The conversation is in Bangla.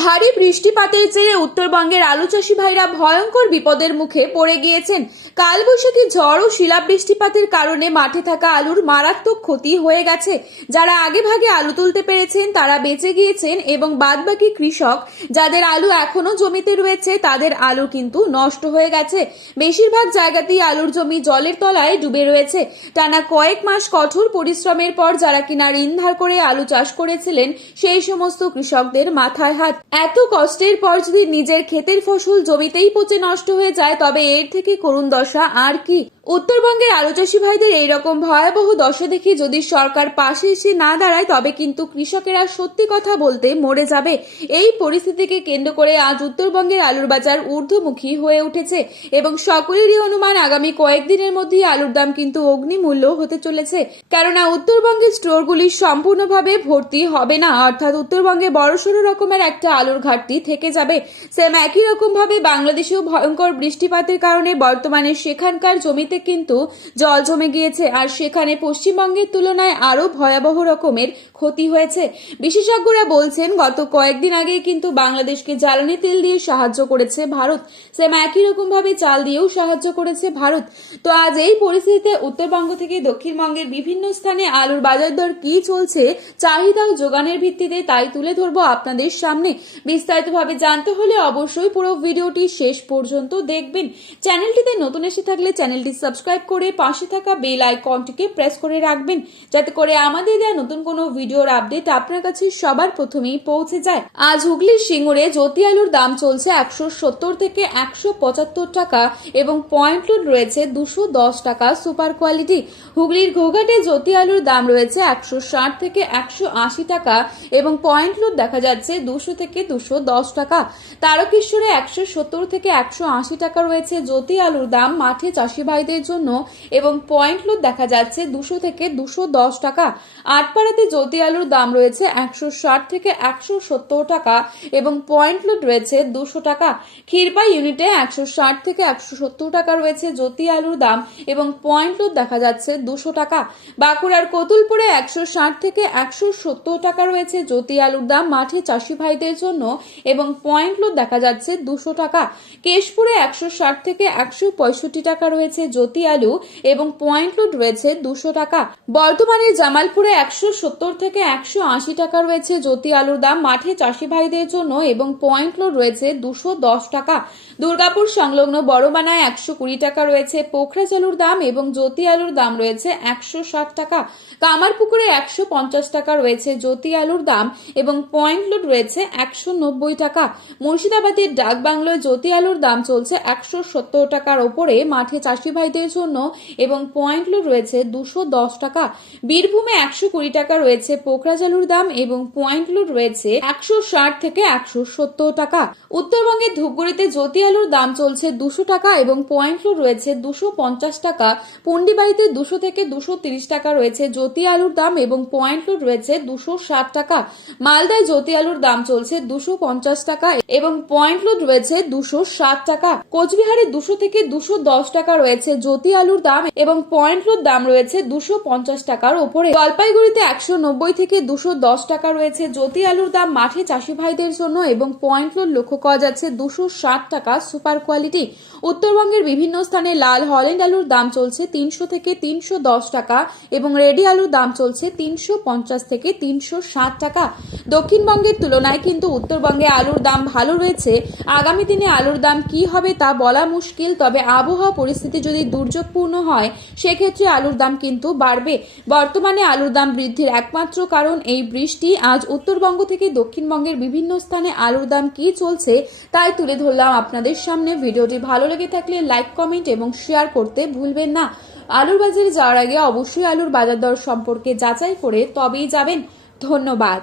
ভারী বৃষ্টিপাতের জেরে উত্তরবঙ্গের আলু চাষী ভাইরা ভয়ঙ্কর বিপদের মুখে পড়ে গিয়েছেন। কালবৈশাখী ঝড় ও শিলাবৃষ্টিপাতের কারণে মাঠে থাকা আলুর মারাত্মক ক্ষতি হয়ে গেছে। যারা আগে ভাগে আলু তুলতে পেরেছেন তারা বেঁচে গিয়েছেন এবং বাদবাকি কৃষক যাদের আলু এখনো জমিতে রয়েছে তাদের আলু কিন্তু নষ্ট হয়ে গেছে। বেশিরভাগ জায়গাতেই আলুর জমি জলের তলায় ডুবে রয়েছে। টানা কয়েক মাস কঠোর পরিশ্রমের পর যারা কিনা ঋণ ধার করে আলু চাষ করেছিলেন সেই সমস্ত কৃষকদের মাথায় হাত। এত কষ্টের পর যদি নিজের ক্ষেতের ফসল জমিতেই পচে নষ্ট হয়ে যায় তবে এর থেকে করুণ দশা আর কি। উত্তরবঙ্গের আলু চাষী ভাইদের এইরকম ভয়াবহ দশা দেখে যদি সরকার পাশে এসে না দাঁড়ায় তবে কিন্তু কৃষকেরা সত্যি কথা বলতে মরে যাবে। এই পরিস্থিতিকে কেন্দ্র করে আজ উত্তরবঙ্গের আলুর বাজার ঊর্ধ্বমুখী হয়ে উঠেছে এবং সকলেরই অনুমান আগামী কয়েকদিনের মধ্যেই আলুর দাম কিন্তু অগ্নিমূল্য হতে চলেছে। কেননা উত্তরবঙ্গের স্টোরগুলি সম্পূর্ণভাবে ভর্তি হবে না, অর্থাৎ উত্তরবঙ্গে বড়সড় রকমের একটা আলুর ঘাটতি থেকে যাবে। সেম একই রকম ভাবে বাংলাদেশেও ভয়ঙ্কর বৃষ্টিপাতের কারণে বর্তমানে সেখানকার জমিতে কিন্তু জল জমে গিয়েছে আর সেখানে পশ্চিমবঙ্গের তুলনায় আরো ভয়াবহ রকমের ক্ষতি হয়েছে। বিশেষজ্ঞরা বলছেন গত কয়েকদিন আগেই কিন্তু বাংলাদেশকে জ্বালানি তেল দিয়ে সাহায্য করেছে ভারত, সেম একই রকম ভাবে চাল দিয়েও সাহায্য করেছে ভারত। তো আজ এই পরিস্থিতিতে উত্তরবঙ্গ থেকে দক্ষিণবঙ্গের বিভিন্ন স্থানে আলুর বাজার দর কি চলছে, চাহিদা ও যোগানের ভিত্তিতে তাই তুলে ধরবো আপনাদের সামনে। বিস্তারিতভাবে জানতে হলে অবশ্যই পুরো ভিডিওটি শেষ পর্যন্ত দেখবেন। চ্যানেলটিতে নতুন এসে থাকলে চ্যানেলটি সাবস্ক্রাইব করে পাশে থাকা বেল আইকনটিকে প্রেস করে রাখবেন যাতে করে আমাদের দেওয়া নতুন কোনো ভিডিওর আপডেট আপনার কাছে সবার প্রথমেই পৌঁছে যায়। আজ হুগলির সিঙ্গুরে জ্যোতি আলুর দাম চলছে 170 থেকে 175 টাকা এবং পয়েন্ট লোড রয়েছে 210 টাকা সুপার কোয়ালিটি। হুগলির ঘোঘাটে জ্যোতি আলুর দাম রয়েছে 160 থেকে 180 টাকা এবং পয়েন্ট লোড দেখা যাচ্ছে 200 থেকে 210 টাকা। তারকেশ্বরে 170 থেকে 180 টাকা রয়েছে জ্যোতি আলুর দাম মাঠে চাষি ভাইদের জন্য এবং পয়েন্ট লোড দেখা যাচ্ছে 200 থেকে 210 টাকা। আটপাড়াতে জ্যোতি আলুর দাম রয়েছে 160 থেকে 170 টাকা এবং পয়েন্ট লোড রয়েছে 200 টাকা। ক্ষীরপা ইউনিটে 160 থেকে 170 টাকা রয়েছে জ্যোতি আলুর দাম এবং পয়েন্ট লোড দেখা যাচ্ছে 200 টাকা। বাঁকুড়ার কতুলপুরে 160 থেকে 170 টাকা রয়েছে জ্যোতি আলুর দাম মাঠে চাষি ভাইদের জন্য এবং পয়েন্ট লোড দেখা যাচ্ছে 200 টাকা। কেশপুরে 160 থেকে 165 টাকা রয়েছে জ্যোতি আলু এবং পয়েন্ট লোড রয়েছে 200 টাকা। বর্তমানে জামালপুরে 170 থেকে 180 টাকা রয়েছে জ্যোতি আলুর দাম মাঠে চাষি ভাইদের জন্য এবং পয়েন্ট লোড রয়েছে 210 টাকা। দুর্গাপুর সংলগ্ন বড়মানায় 120 টাকা রয়েছে পোখরাজ আলুর দাম এবং জ্যোতি আলুর দাম রয়েছে 160 টাকা। কামারপুকুরে 150 টাকা রয়েছে জ্যোতি আলুর দাম এবং পয়েন্ট লোড রয়েছে 190 টাকা। মুর্শিদাবাদের ডাকবাংলোয় জ্যোতি আলুর দাম চলছে 170 টাকার ওপরে মাঠে চাষি ভাইদের জন্য এবং পয়েন্ট লোড রয়েছে 210 টাকা। বীরভূমে 120 টাকা রয়েছে পোখরাজ আলুর দাম এবং পয়েন্ট লোড রয়েছে 160 থেকে 170 টাকা। উত্তরবঙ্গের ধূপগুড়িতে জ্যোতি আলুর দাম চলছে 200 টাকা এবং পয়েন্ট লোড রয়েছে 250 টাকা। পুন্ডিবাড়িতে 200 থেকে 230 টাকা রয়েছে জ্যোতি আলুর দাম এবং পয়েন্ট লোড রয়েছে 260 টাকা। মালদায় জ্যোতি আলুর দাম চলছে 250 টাকা এবং পয়েন্ট লোড রয়েছে 260 টাকা। কোচবিহারে 200 থেকে 210 টাকা রয়েছে জ্যোতি আলুর দাম এবং পয়েন্ট লোড দাম রয়েছে 250 টাকার উপরে। জলপাইগুড়িতে 190 থেকে 210 টাকা রয়েছে জ্যোতি আলুর দাম মাঠে চাষি ভাইদের জন্য এবং পয়েন্ট লোড লক্ষ্য করা যাচ্ছে 260 টাকা সুপার কোয়ালিটি। উত্তরবঙ্গের বিভিন্ন স্থানে লাল হল্যান্ড আলুর দাম চলছে 300 থেকে 310 টাকা এবং রেডি আলুর দাম চলছে 350 থেকে 360 টাকা। দক্ষিণবঙ্গের তুলনায় কিন্তু উত্তরবঙ্গে আলুর দাম ভালো রয়েছে। আগামী দিনে আলুর দাম কি হবে তা বলা মুশকিল, তবে আবহাওয়া পরিস্থিতি যদি দুর্যোগপূর্ণ হয় সেক্ষেত্রে আলুর দাম কিন্তু বাড়বে। বর্তমানে আলুর দাম বৃদ্ধির একমাত্র কারণ এই বৃষ্টি। আজ উত্তরবঙ্গ থেকে দক্ষিণবঙ্গের বিভিন্ন স্থানে আলুর দাম কি চলছে তাই তুলে ধরলাম আপনাদের সামনে। ভিডিওটি ভালো লেগে থাকলে লাইক, কমেন্ট এবং শেয়ার করতে ভুলবেন না। আলুর বাজারে যাওয়ার আগে অবশ্যই আলুর বাজার দর সম্পর্কে যাচাই করে তবেই যাবেন। ধন্যবাদ।